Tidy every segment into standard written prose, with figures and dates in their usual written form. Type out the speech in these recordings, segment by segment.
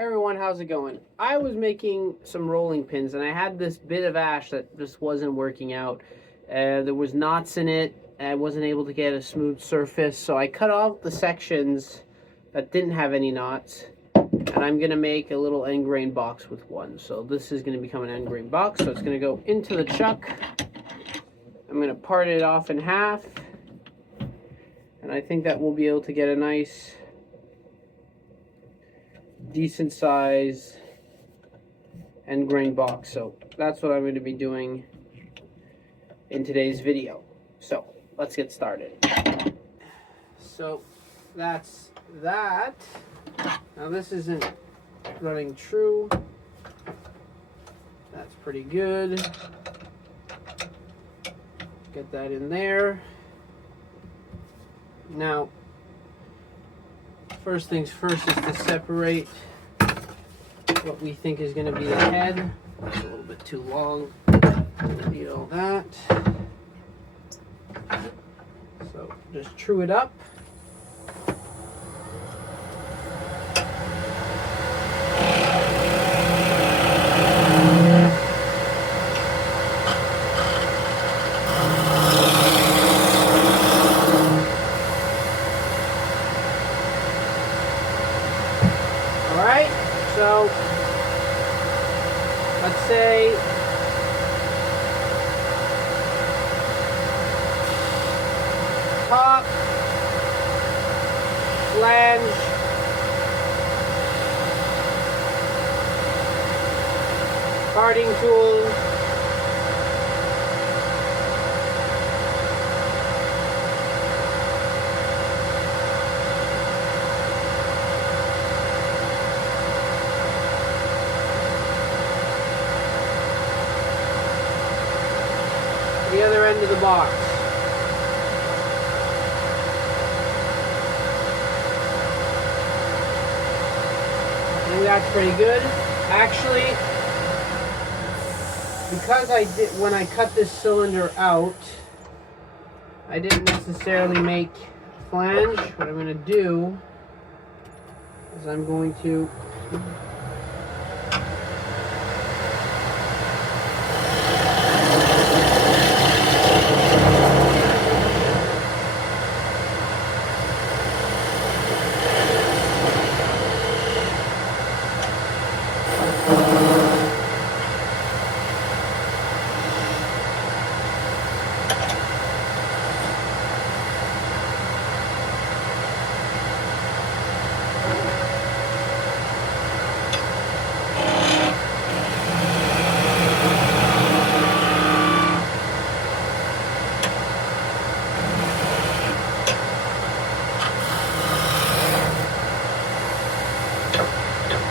Hey everyone, how's it going? I was making some rolling pins and I had this bit of ash that just wasn't working out. There was knots in it and I wasn't able to get a smooth surface, so I cut off the sections that didn't have any knots, and I'm going to make a little end grain box with one. So this is going to become an end grain box, so it's going to go into the chuck. I'm going to part it off in half, and I think that we'll be able to get a nice decent size end grain box. So that's what I'm going to be doing in today's video. So let's get started. So that's that. Now this isn't running true. That's pretty good. Get that in there. Now first things first is to separate what we think is going to be the head. It's a little bit too long. Don't need all that. So just true it up. Alright, so let's say top, flange, parting tool, the other end of the box. I think that's pretty good. Actually, because when I cut this cylinder out, I didn't necessarily make flange. What I'm going to do is I'm going to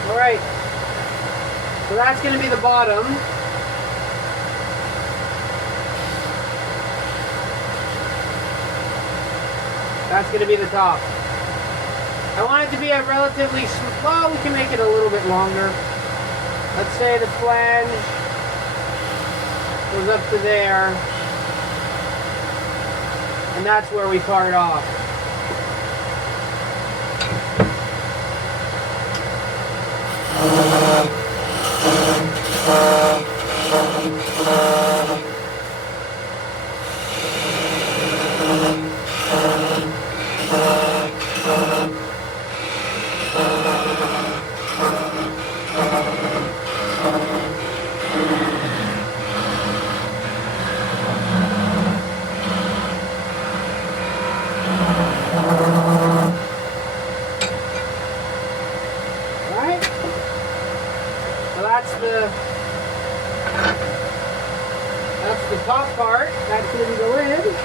Alright, so that's going to be the bottom. That's going to be the top. I want it to be a relatively, well, we can make it a little bit longer. Let's say the flange goes up to there, and that's where we part off. That's the top part. That's going to be the lid.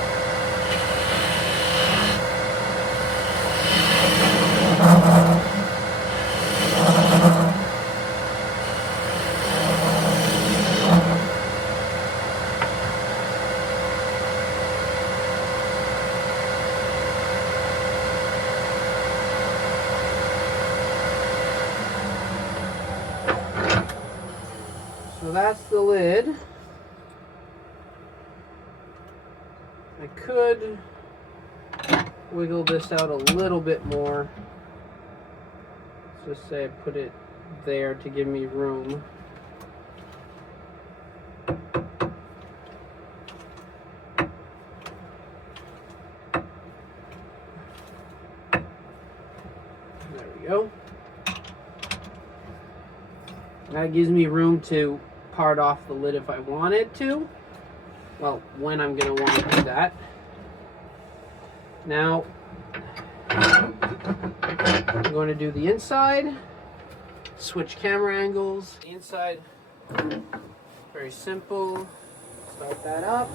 So that's the lid. I could wiggle this out a little bit more. Let's just say I put it there to give me room. There we go. That gives me room to part off the lid if I wanted to. Well, when I'm going to want to do that. Now, I'm going to do the inside. Switch camera angles. The inside, very simple. Start that up.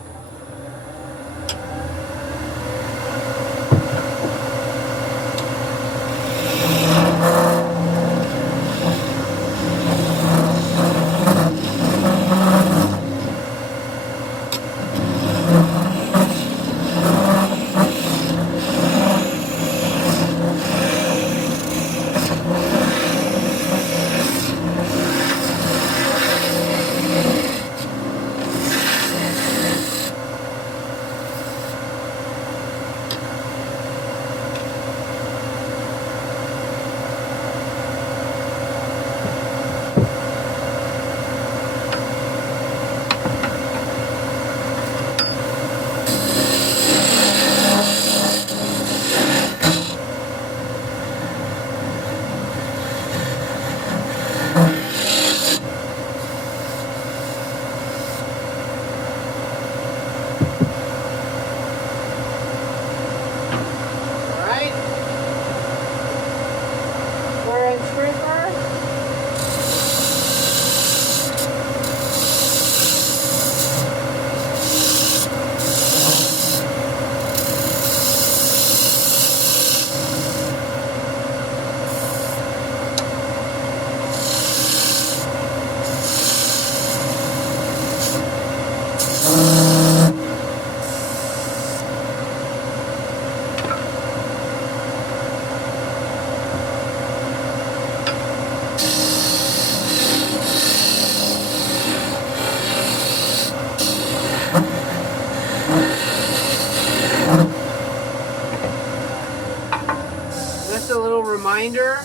Just a little reminder,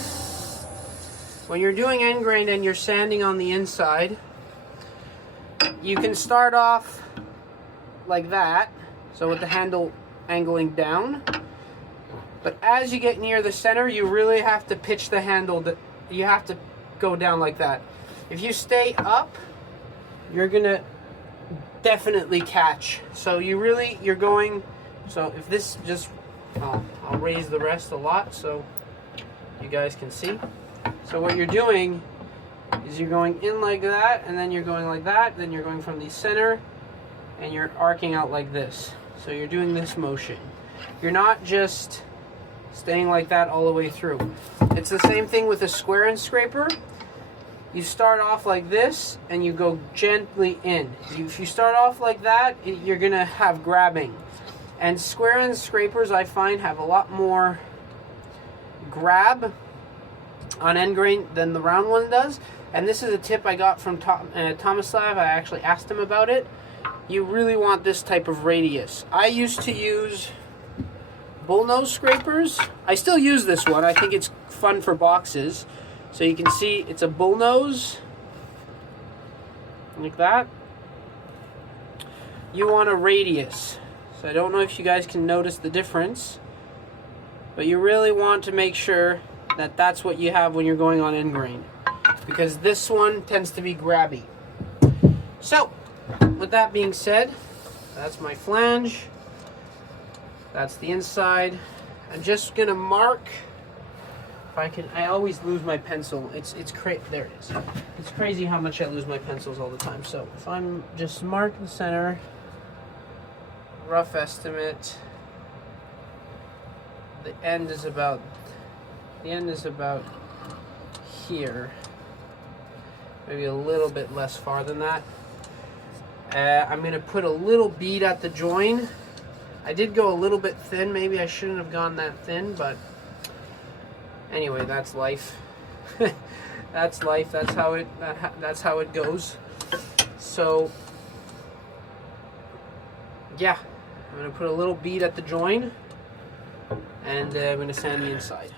when you're doing end grain and you're sanding on the inside, you can start off like that, so with the handle angling down, but as you get near the center, you really have to pitch the handle, you have to go down like that. If you stay up, you're gonna definitely catch. So you're going, so if this just, I'll raise the rest a lot so you guys can see. So what you're doing is you're going in like that, and then you're going like that, then you're going from the center, and you're arcing out like this. So you're doing this motion. You're not just staying like that all the way through. It's the same thing with a square and scraper. You start off like this, and you go gently in. If you start off like that, you're gonna have grabbing. And square end scrapers, I find, have a lot more grab on end grain than the round one does. And this is a tip I got from Tomislav. I actually asked him about it. You really want this type of radius. I used to use bullnose scrapers. I still use this one. I think it's fun for boxes. So you can see it's a bullnose, like that. You want a radius. So I don't know if you guys can notice the difference, but you really want to make sure that that's what you have when you're going on end grain, because this one tends to be grabby. So, with that being said, that's my flange. That's the inside. I'm just gonna mark. If I can, I always lose my pencil. It's crazy. There it is. It's crazy how much I lose my pencils all the time. So if I'm just mark the center. Rough estimate, the end is about here, maybe a little bit less far than that. I'm going to put a little bead at the join. I did go a little bit thin. Maybe I shouldn't have gone that thin, but anyway, that's life. That's life. That's how it goes. So yeah, I'm going to put a little bead at the join, and I'm going to sand the inside.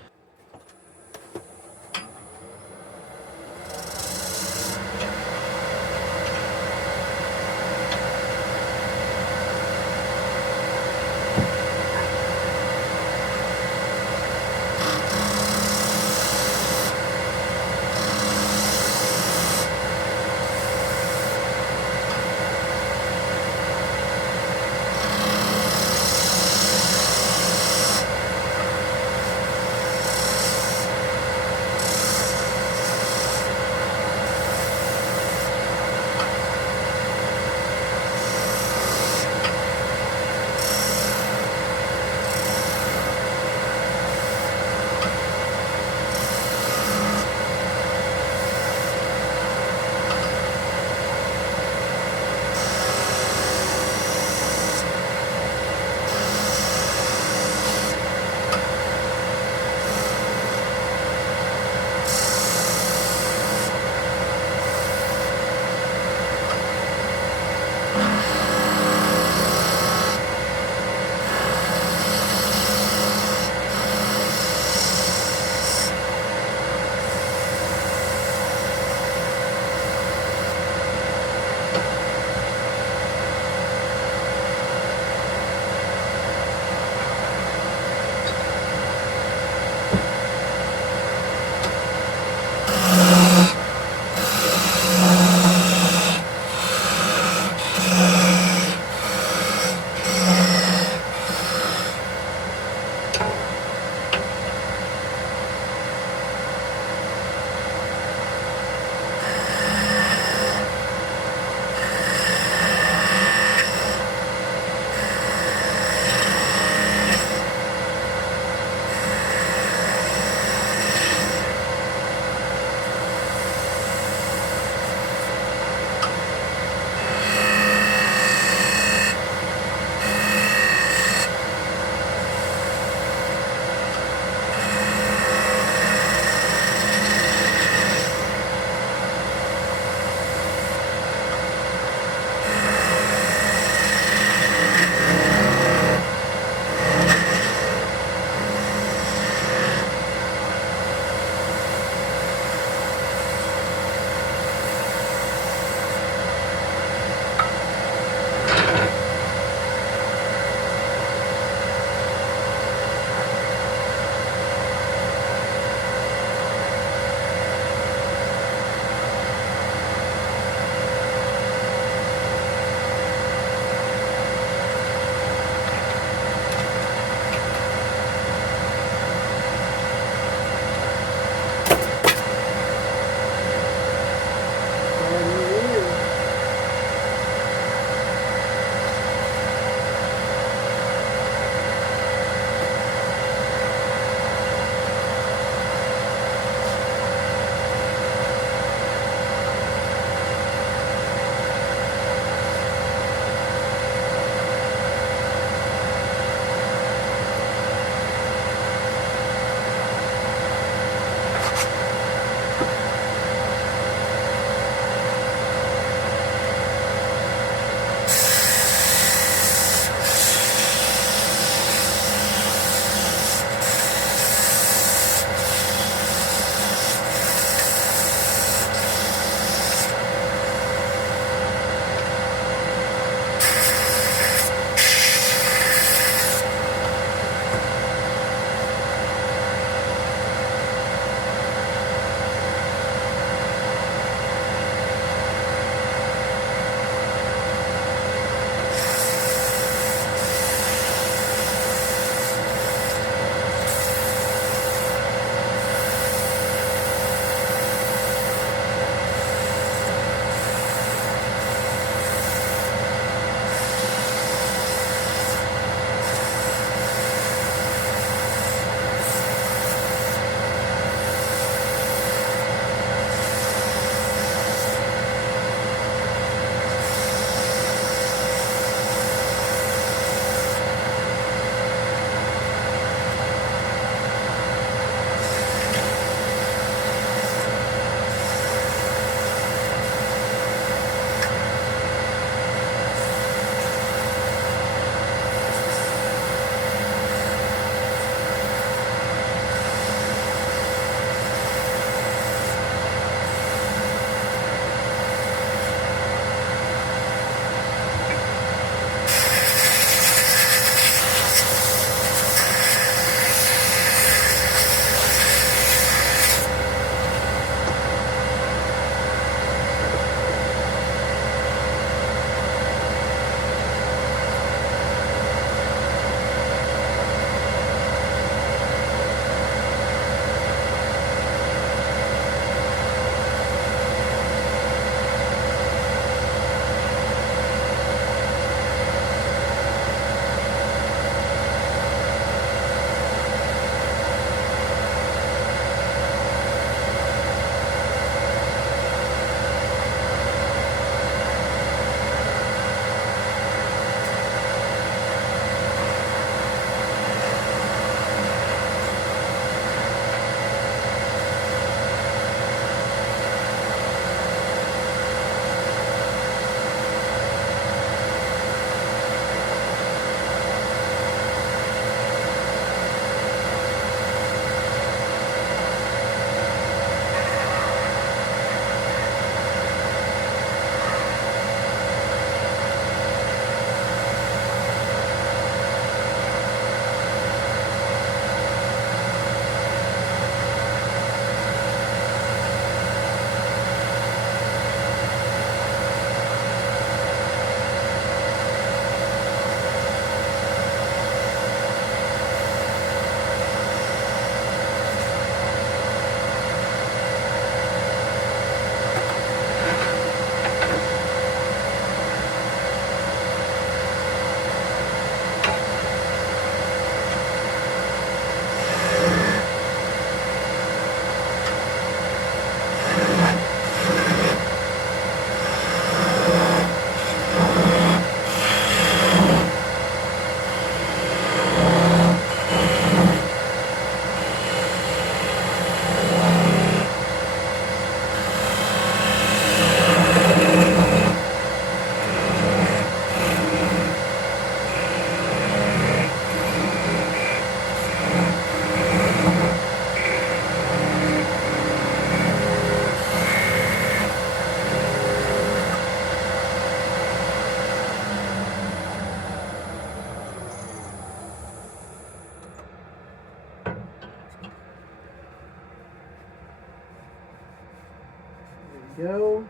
go.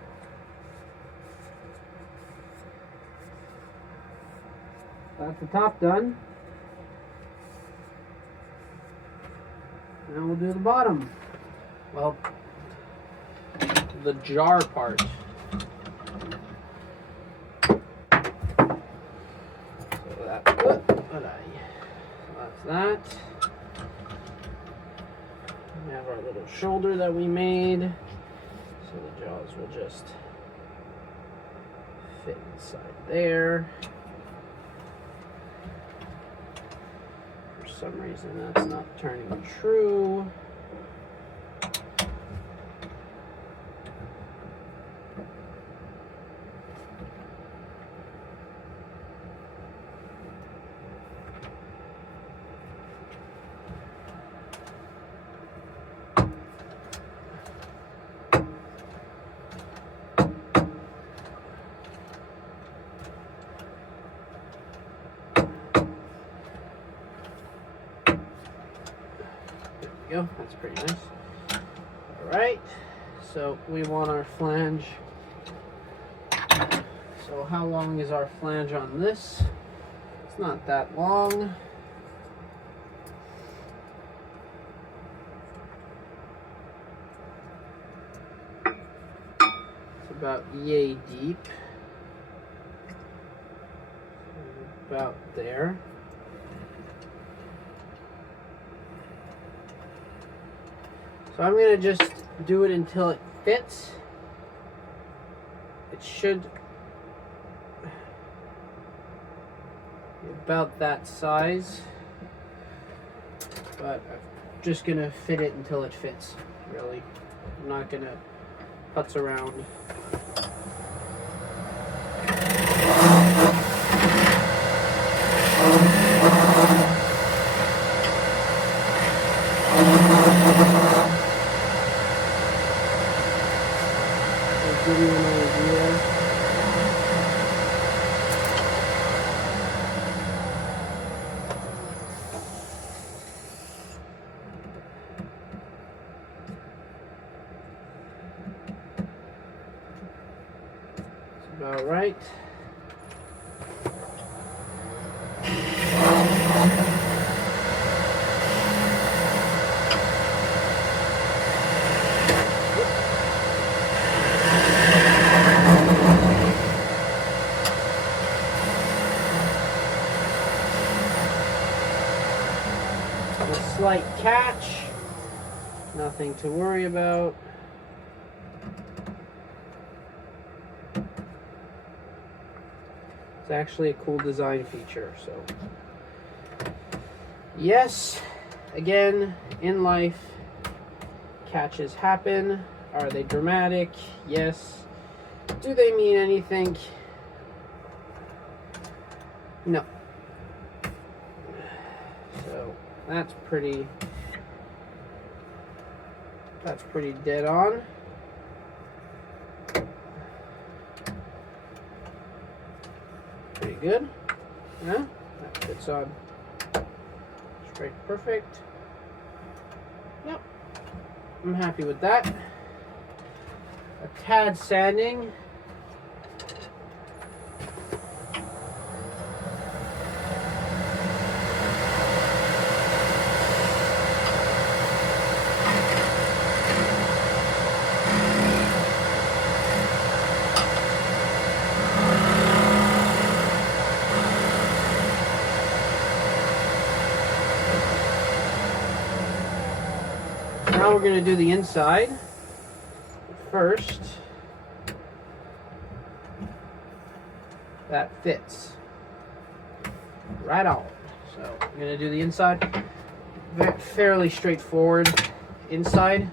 That's the top done. Now we'll do the bottom. Well, the jar part. So that's that. We have our little shoulder that we made. So the jaws will just fit inside there. For some reason that's not turning true. Go. That's pretty nice. Alright, so we want our flange. So how long is our flange on this? It's not that long. It's about yay deep. About there. So I'm going to just do it until it fits. It should be about that size, but I'm just going to fit it until it fits, really. I'm not going to putz around. Give you an idea. It's about right. A slight catch, nothing to worry about. It's actually a cool design feature, so. Yes, again, in life, catches happen. Are they dramatic? Yes. Do they mean anything? No. So that's pretty dead on. Pretty good. Yeah, that fits on straight perfect. Yep. I'm happy with that. A tad sanding. Now we're going to do the inside first. That fits right on. So I'm going to do the inside. Fairly straightforward inside.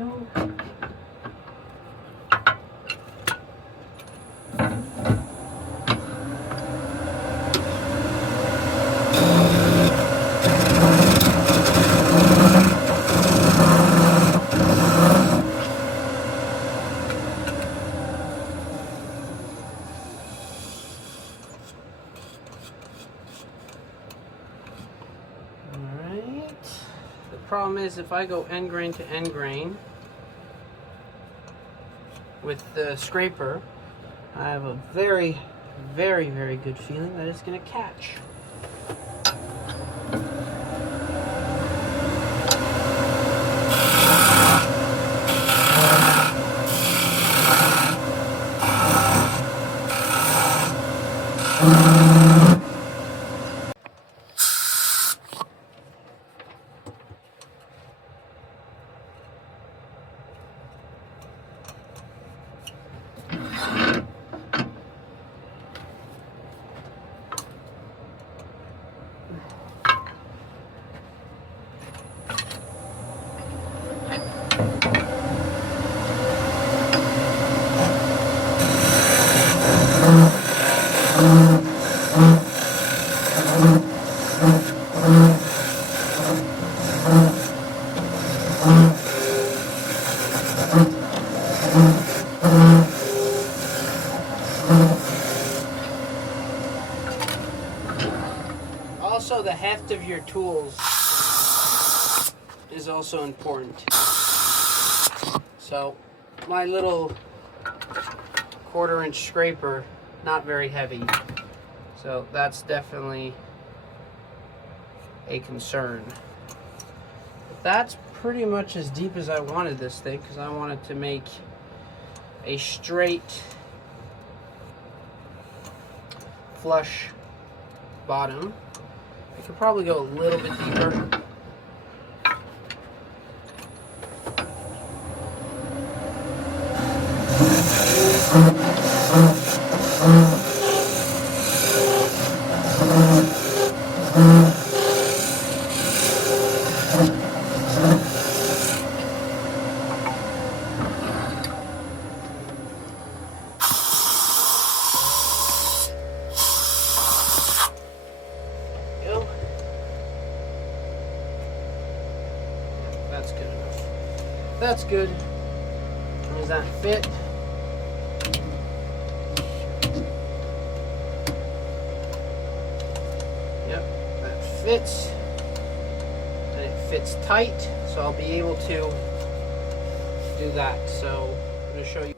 go. The problem is if I go end grain to end grain with the scraper, I have a very, very, very good feeling that it's going to catch. Also, the heft of your tools is also important. So, my little 1/4-inch scraper, not very heavy. So that's definitely a concern. But that's pretty much as deep as I wanted this thing, because I wanted to make a straight, flush bottom. I could probably go a little bit deeper. That's good enough. That's good. Does that fit? Yep, that fits. And it fits tight, so I'll be able to do that. So I'm going to show you.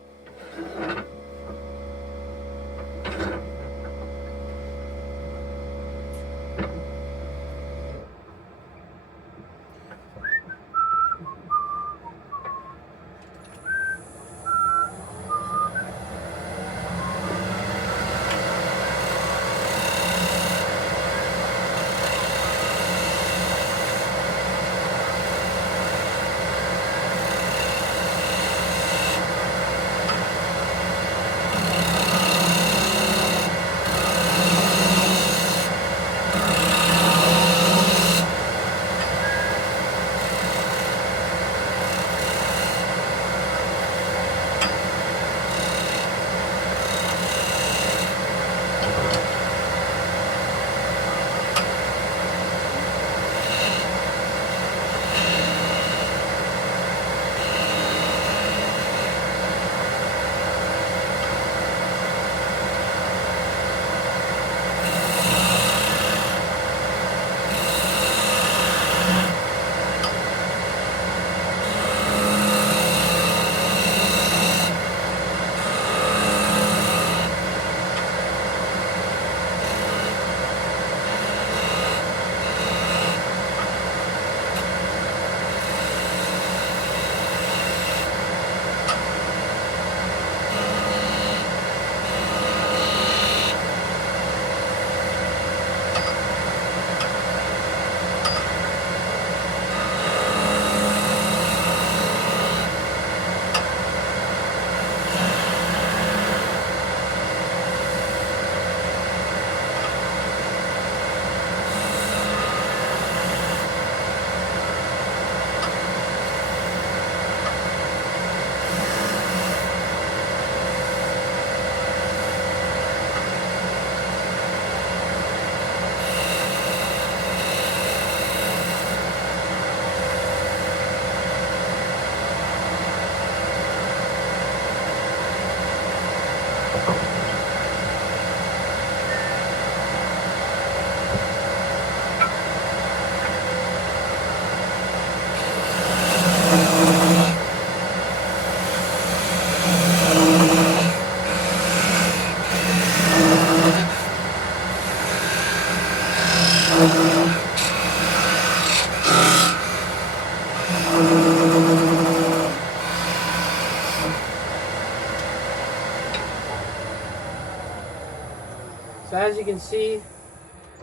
So as you can see,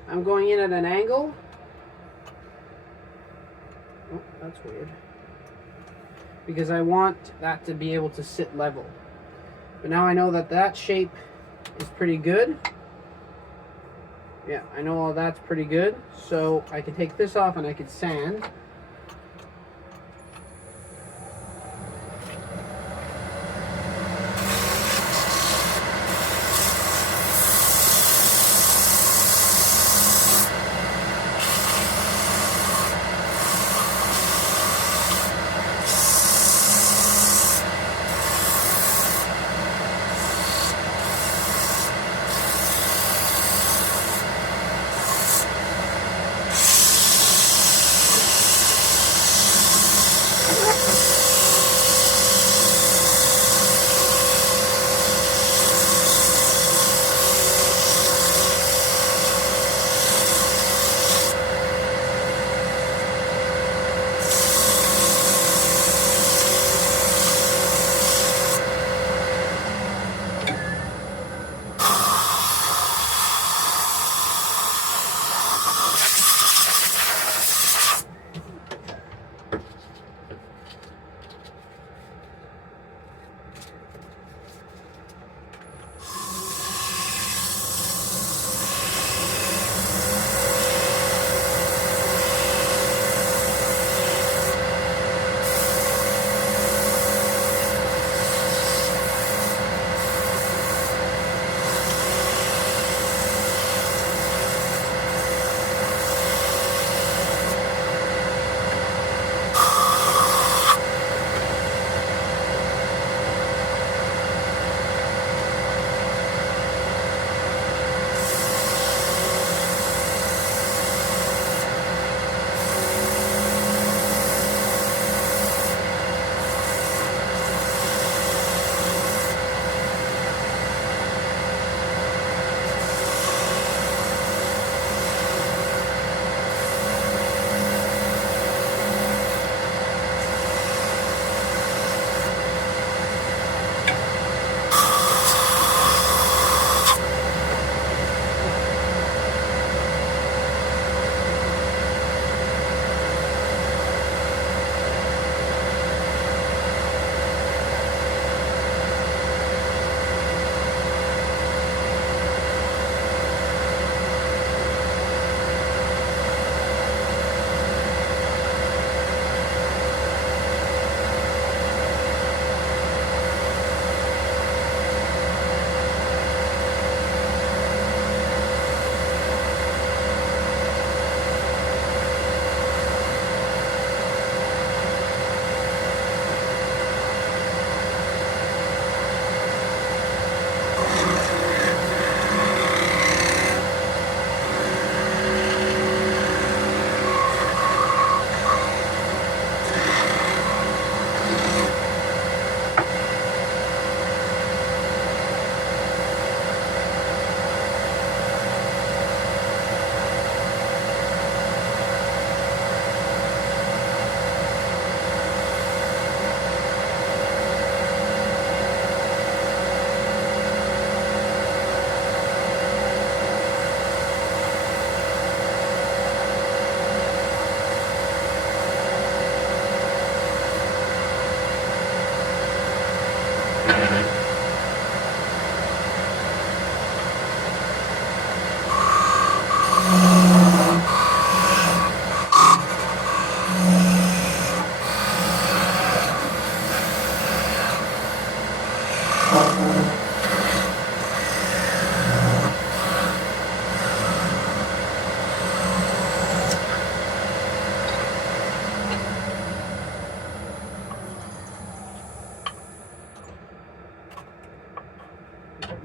I'm going in at an angle. Oh, that's weird. Because I want that to be able to sit level. But now I know that that shape is pretty good. Yeah, I know all that's pretty good. So I can take this off and I can sand.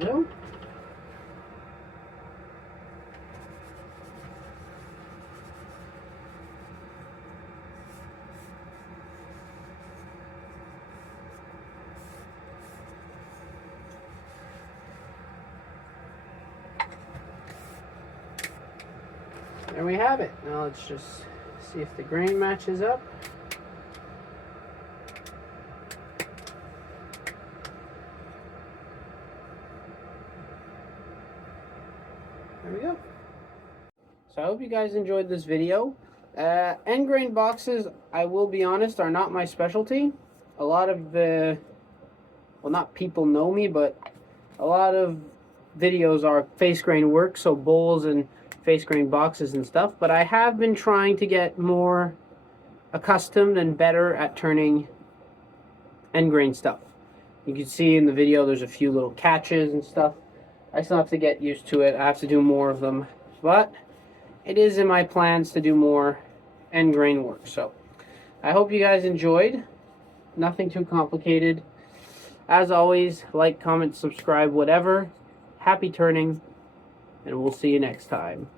No? There we have it. Now let's just see if the grain matches up. we go. So I hope you guys enjoyed this video. End grain boxes, I will be honest, are not my specialty. A lot of the, well, not people know me, but a lot of videos are face grain work, so bowls and face grain boxes and stuff. But I have been trying to get more accustomed and better at turning end grain stuff. You can see in the video there's a few little catches and stuff. I still have to get used to it. I have to do more of them. But it is in my plans to do more end grain work. So I hope you guys enjoyed. Nothing too complicated. As always, like, comment, subscribe, whatever. Happy turning, and we'll see you next time.